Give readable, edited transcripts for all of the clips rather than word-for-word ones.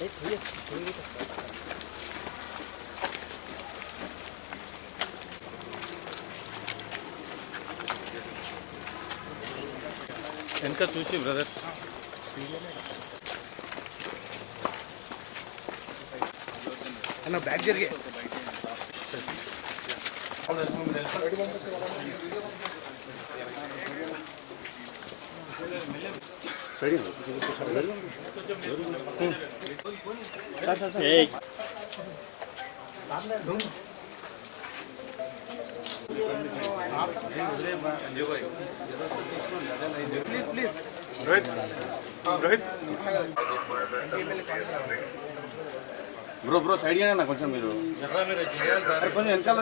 వెనక చూసి బ్రదర్ అన్న బ్యాగ్ జరిగే please Rohit Rohit bro side అయినా కొంచెం మీరు కొంచెం వెనకాల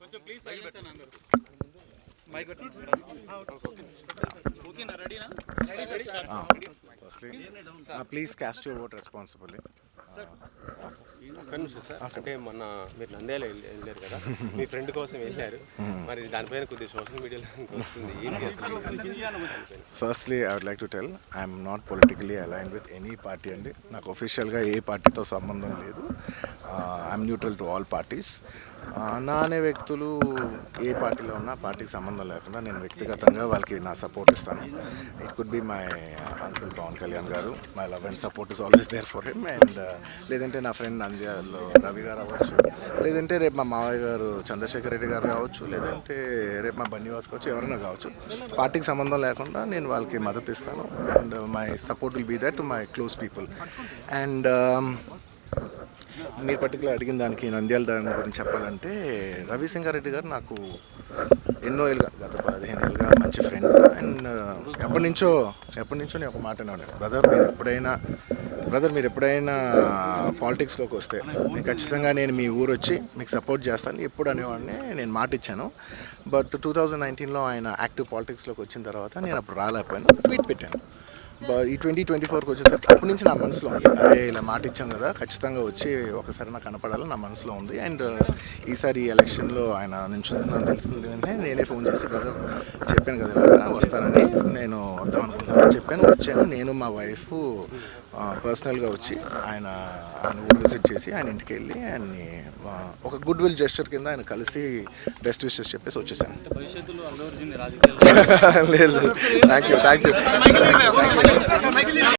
కొంచెం ప్లీజ్ సైడ్ పెట్టండి అందరూ మైక్ ఓకేనా రెడీనా please cost your vote responsibly. ఒక్క నిమిషం సార్, అంటే మొన్న మీరు నంద్యాల వెళ్ళారు కదా, మీ ఫ్రెండ్ కోసం వెళ్ళారు, మరి దానిపైన కొద్దిగా సోషల్ మీడియాలో వస్తుంది ఏంటి అసలు? Firstly I would like to tell I'm not politically aligned with any party అండి. నాకు ఒఫిషియల్గా ఏ పార్టీతో సంబంధం లేదు. I'm neutral to all parties. నా అనే వ్యక్తులు ఏ పార్టీలో ఉన్నా పార్టీకి సంబంధం లేకుండా నేను వ్యక్తిగతంగా వాళ్ళకి నా సపోర్ట్ ఇస్తాను. It could be my uncle Pawan Kalyan garu. My love and support is always there for him. And లేదంటే నా ఫ్రెండ్ నంద్యాలలో రవి గారు అవ్వచ్చు, లేదంటే రేపు మా మావయ్య గారు చంద్రశేఖర్ రెడ్డి గారు కావచ్చు, లేదంటే రేపు మా బన్నివాస్ కావచ్చు, ఎవరైనా కావచ్చు. పార్టీకి సంబంధం లేకుండా నేను వాళ్ళకి మద్దతు ఇస్తాను. And my support will be that to my close people. And మీరు పర్టికులర్ అడిగిన దానికి నంద్యాల దాని గురించి చెప్పాలంటే, రవిసింగారెడ్డి గారు నాకు ఎన్నో ఏళ్ళుగా, గత 15 ఏళ్ళుగా మంచి ఫ్రెండ్. అండ్ ఎప్పటి నుంచో నేను ఒక మాట అన్నాను, బ్రదర్ మీరు ఎప్పుడైనా పాలిటిక్స్లోకి వస్తే మీకు ఖచ్చితంగా నేను మీ ఊరు వచ్చి మీకు సపోర్ట్ చేస్తాను ఎప్పుడు అనేవాడిని. నేను మాట ఇచ్చాను. బట్ 2019లో ఆయన యాక్టివ్ పాలిటిక్స్లోకి వచ్చిన తర్వాత నేను అప్పుడు రాలేకపోయాను, ట్వీట్ పెట్టాను. ఈ 2024కి వచ్చేసరికి అప్పటి నుంచి నా మనసులో ఉంది, అరే ఇలా మాట ఇచ్చాం కదా, ఖచ్చితంగా వచ్చి ఒకసారి నాకు కనపడాలని నా మనసులో ఉంది. అండ్ ఈసారి ఎలక్షన్లో ఆయన నుంచుందని తెలిసింది వెంటనే నేనే ఫోన్ చేసి, బ్రదర్ చెప్పాను కదా ఇలా వస్తానని, నేను వద్దాం అనుకుంటున్నాను చెప్పాను. వచ్చాను నేను, మా వైఫ్ పర్సనల్గా వచ్చి ఆయన ఊరు విజిట్ చేసి ఆయన ఇంటికి వెళ్ళి ఆయన్ని ఒక గుడ్ విల్ జెస్చర్ కింద ఆయన కలిసి బెస్ట్ విషెస్ చెప్పేసి వచ్చేసాను. లేదు, థ్యాంక్ యూ.